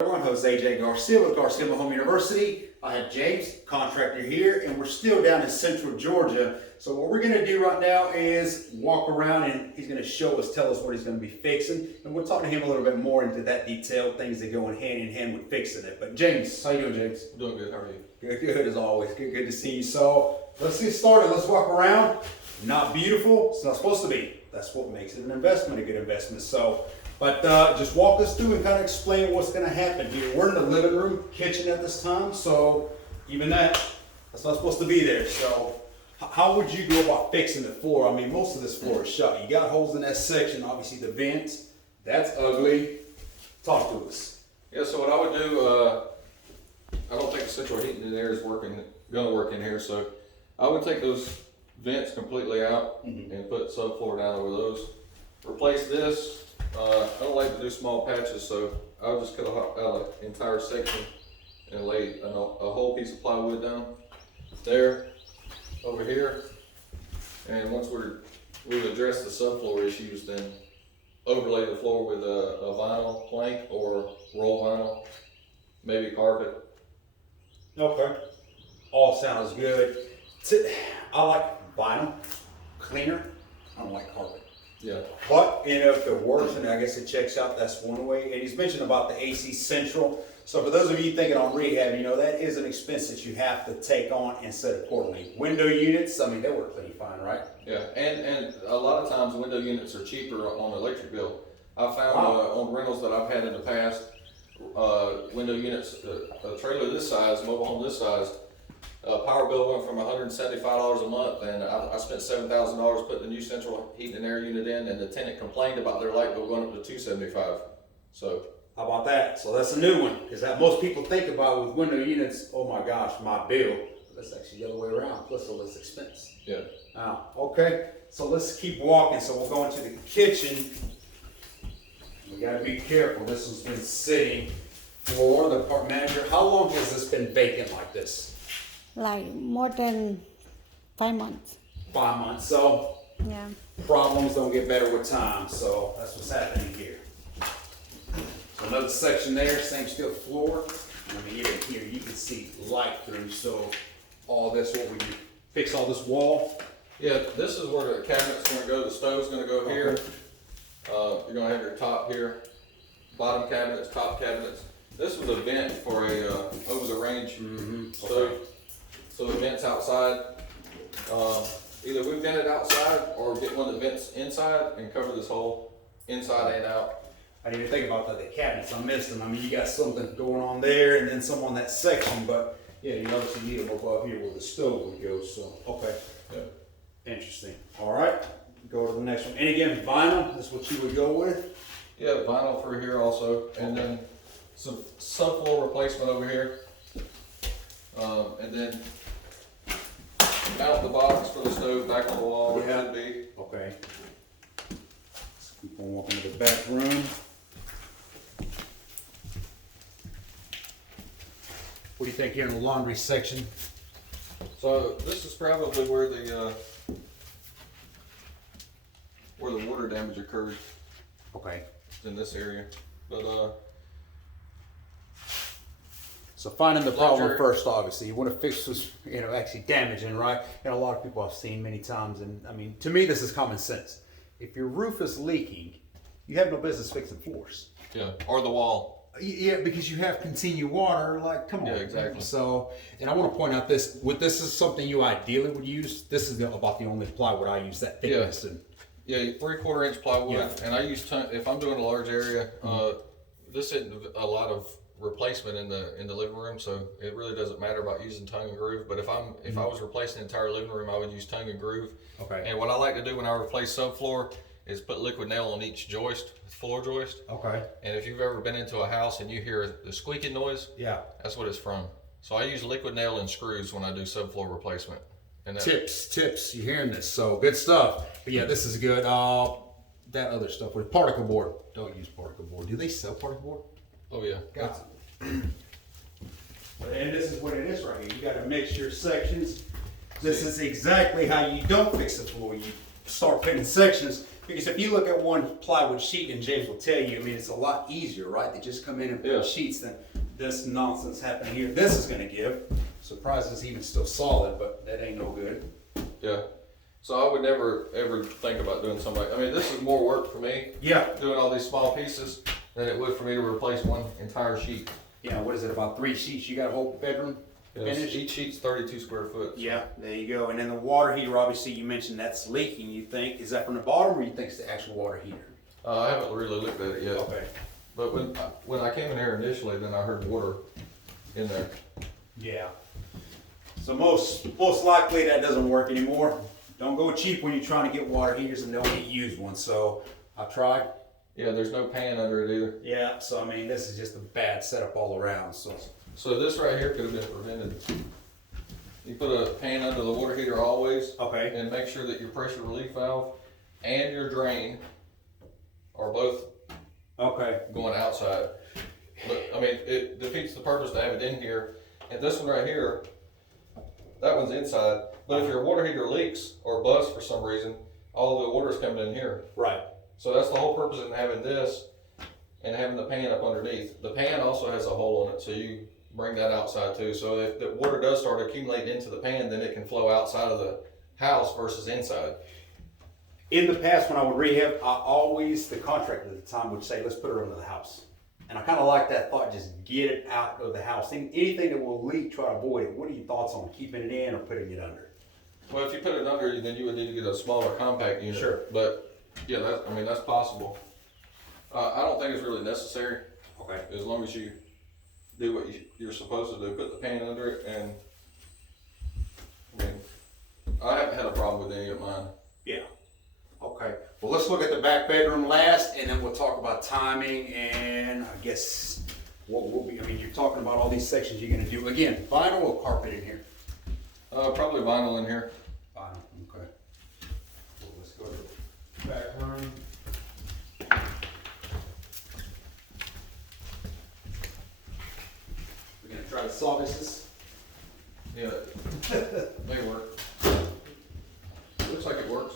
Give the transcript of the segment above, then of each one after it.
Everyone, host AJ Garcia with Garcia MHU University. I have James, contractor here, and we're still down in central Georgia. So what we're gonna do right now is walk around and he's gonna show us, tell us what he's gonna be fixing. And we'll talk to him a little bit more into that detail, things that go in hand with fixing it. But James, how you doing, James? Doing good, how are you? Good as always, good to see you. So let's get started, let's walk around. Not beautiful, it's not supposed to be. That's what makes it an investment, a good investment. But just walk us through and kind of explain what's going to happen here. We're in the living room, kitchen at this time, so even that's not supposed to be there. So how would you go about fixing the floor? I mean, most of this floor is shut. You got holes in that section, obviously the vents. That's ugly. Talk to us. Yeah, so what I would do, I don't think the central heating in there is gonna work in here, so I would take those vents completely out and put subfloor down over those. Replace this. I don't like to do small patches, so I'll just cut out an entire section and lay a whole piece of plywood down there, over here. And once we've addressed the subfloor issues, then overlay the floor with a vinyl plank or roll vinyl, maybe carpet. Okay. All sounds good. I like vinyl, cleaner. I don't like carpet. Yeah. But, if it works, and I guess it checks out, that's one way. And he's mentioned about the AC Central. So for those of you thinking on rehab, that is an expense that you have to take on and set accordingly. Window units, I mean, they work pretty fine, right? Yeah, and a lot of times window units are cheaper on the electric bill. I found on rentals that I've had in the past, window units, a trailer this size, mobile home this size, power bill went from $175 a month, and I spent $7,000 putting the new central heating and air unit in, and the tenant complained about their light bill going up to $275. So how about that? So that's a new one, because that most people think about with window units, oh my gosh, my bill. That's actually the other way around, plus all this expense. yeah. Okay, so let's keep walking. So we'll go into the kitchen. We gotta be careful. This has been sitting. Floor, the park manager, how long has this been vacant like this? Like more than 5 months. 5 months. So Yeah. problems don't get better with time. So that's what's happening here. So another section there, same steel floor. And then even here you can see light through. So all this, what we do, fix all this wall. Yeah, this is where the cabinet's gonna go, the stove's gonna go here. You're gonna have your top here, bottom cabinets, top cabinets. This was a vent for a over the range stove. Okay. So the vent's outside. Either we vent it outside or get one that vents inside and cover this hole inside and out. I didn't even think about that, the cabinets, I missed them. I mean, you got something going on there and then some on that section, but yeah, you obviously need them above here where the stove would go, so, okay. Yeah. Interesting. All right, go to the next one. And again, vinyl, this is what you would go with? Yeah, vinyl for here also, and then some subfloor replacement over here. And then mount the box for the stove back on the wall where it should be. Okay. Let's keep on walking to the back room. What do you think here in the laundry section? So this is probably where the water damage occurred, Okay. in this area. But So finding the problem Laundry. first, obviously. You want to fix this, actually damaging, right? And a lot of people I've seen many times, and I mean, to me, this is common sense. If your roof is leaking, you have no business fixing floors. yeah, or the wall. Yeah, because you have continued water, like, come on. Yeah, exactly. So, and I want to point out this is something you ideally would use. This is about the only plywood I use, that thickness. And Yeah, 3/4 inch plywood, Yeah. and I use if I'm doing a large area. This isn't a lot of replacement in the living room, so it really doesn't matter about using tongue and groove. But if I was replacing the entire living room, I would use tongue and groove. Okay. And what I like to do when I replace subfloor is put liquid nail on each joist, floor joist. Okay. And if you've ever been into a house and you hear the squeaking noise, Yeah. that's what it's from. So I use liquid nail and screws when I do subfloor replacement. And that, Tips. You're hearing this, so good stuff. But yeah, this is good. That other stuff with particle board. Don't use particle board. Do they sell particle board? oh yeah, Got it. And this is what it is right here. You got to mix your sections. This is exactly how you don't fix the floor. You start putting sections. Because if you look at one plywood sheet, and James will tell you, I mean, it's a lot easier, right? They just come in and put sheets than this nonsense happening here. This is gonna give. Surprised it's even still solid, but that ain't no good. Yeah. So I would never ever think about doing something like, I mean, this is more work for me. Yeah. Doing all these small pieces than it would for me to replace one entire sheet. Yeah, what is it, about 3 sheets? You got a whole bedroom finished? Each sheet's 32 square foot. Yeah, there you go. And then the water heater, obviously you mentioned that's leaking, you think. Is that from the bottom or you think it's the actual water heater? I haven't really looked at it yet. Okay. But when I came in here initially, then I heard water in there. Yeah. So most likely that doesn't work anymore. Don't go cheap when you're trying to get water heaters and don't get used one. So I've tried. Yeah, there's no pan under it either. Yeah, so I mean, this is just a bad setup all around. So this right here could have been prevented. You put a pan under the water heater always. Okay. And make sure that your pressure relief valve and your drain are both going outside. But I mean, it defeats the purpose to have it in here. And this one right here, that one's inside. But if your water heater leaks or busts for some reason, all of the water's coming in here. Right. So that's the whole purpose in having this and having the pan up underneath. The pan also has a hole in it, so you bring that outside too. So if the water does start accumulating into the pan, then it can flow outside of the house versus inside. In the past, when I would rehab, the contractor at the time would say, let's put it under the house. And I kind of like that thought, just get it out of the house. Anything that will leak, try to avoid it. What are your thoughts on keeping it in or putting it under? Well, if you put it under, then you would need to get a smaller compact unit. Sure. But yeah, that's possible. I don't think it's really necessary. Okay. As long as you do what you're supposed to do, put the pan under it, and I mean, I haven't had a problem with any of mine. Yeah. Okay. Well, let's look at the back bedroom last, and then we'll talk about timing and I guess what will be. I mean, you're talking about all these sections you're going to do. Again, vinyl or carpet in here? Probably vinyl in here. Vinyl. Okay. Well, let's go to the back room. We're going to try to solve this. Yeah, may work. Looks like it works.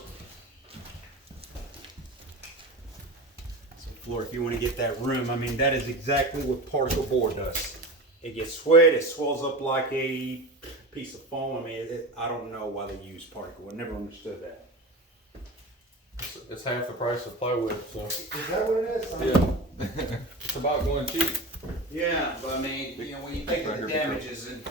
Floor, if you want to get that room, I mean, that is exactly what particle board does. It gets wet, it swells up like a piece of foam. I mean, I don't know why they use particle. I never understood that. It's half the price of plywood, so. Is that what it is? Yeah. It's about going cheap. Yeah, but I mean, you know, when you think of the damages, and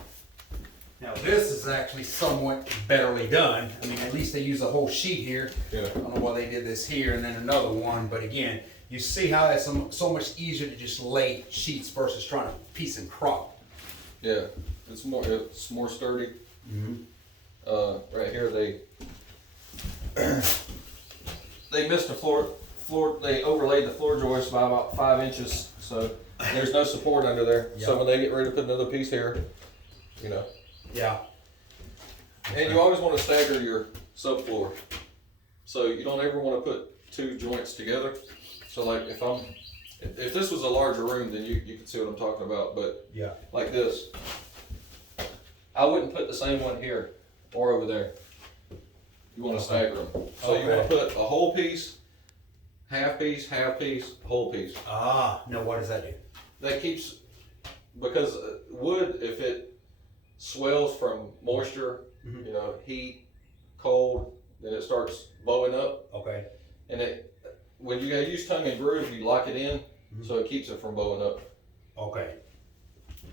now this is actually somewhat betterly done. I mean, at least they use a whole sheet here. Yeah. I don't know why they did this here and then another one, but again, you see how that's so much easier to just lay sheets versus trying to piece and crop. Yeah, it's more sturdy. Mm-hmm. Right here they missed the floor. They overlaid the floor joist by about 5 inches, so there's no support under there. Yep. So when they get ready to put another piece here, you know. Yeah. And you always want to stagger your subfloor, so you don't ever want to put 2 joints together. So like if this was a larger room, then you can see what I'm talking about. But Yeah. like this, I wouldn't put the same one here or over there. You want to stagger them. So you want to put a whole piece, half piece, whole piece. Ah, no, what does that do? That keeps, because wood, if it swells from moisture, Mhm. you know, heat, cold, then it starts blowing up. Okay. And when you use tongue and groove, you lock it in, so it keeps it from blowing up. Okay.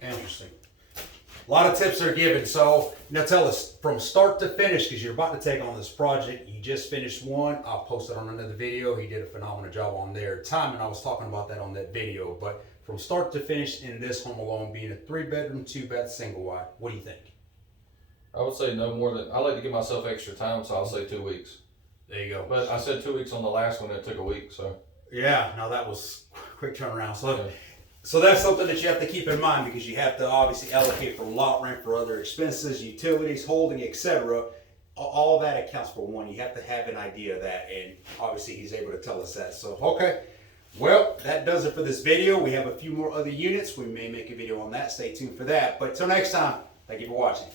Interesting. A lot of tips are given. So now tell us from start to finish, because you're about to take on this project. You just finished one. I'll post it on another video. He did a phenomenal job on their time, and I was talking about that on that video. But from start to finish in this home alone, being a 3-bedroom, 2-bed, single wide, what do you think? I would say no more than, I like to give myself extra time, so I'll say 2 weeks. There you go. But I said 2 weeks on the last one, it took a week, so. Yeah, now that was quick turnaround. So, Yeah. so that's something that you have to keep in mind, because you have to obviously allocate for lot rent, for other expenses, utilities, holding, etc. All that accounts for one. You have to have an idea of that, and obviously he's able to tell us that. So, okay. Well, that does it for this video. We have a few more other units. We may make a video on that. Stay tuned for that. But till next time, thank you for watching.